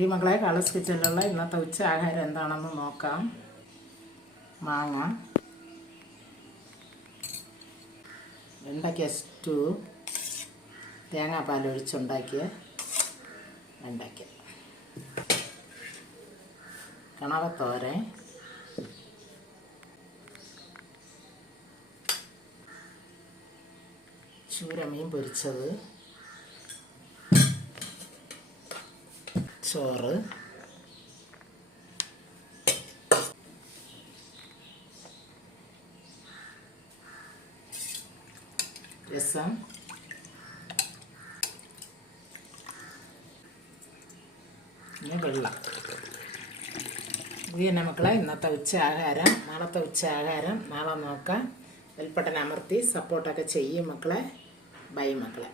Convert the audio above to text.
ഈ മക്കളെ കളേഴ്സ് കിച്ചണിലുള്ള ഇന്നത്തെ ഉച്ച ആഹാരം എന്താണെന്ന് നോക്കാം. മാങ്ങ, വെണ്ടയ്ക്ക സ്റ്റൂ, തേങ്ങാപ്പാൽ ഒഴിച്ചുണ്ടാക്കിയ വെണ്ടയ്ക്ക, കണവത്തോരൻ, ചൂരമീൻ പൊരിച്ചത്, ചോറ്, രസം, പിന്നെ വെള്ളം. ഇത് തന്നെ മക്കളെ ഇന്നത്തെ ഉച്ച ആഹാരം. നാളത്തെ ഉച്ച ആഹാരം നാളെ നോക്കാം. ബെൽബട്ടൺ അമർത്തി സപ്പോർട്ടൊക്കെ ചെയ്യും മക്കളെ. ബൈ മക്കളെ.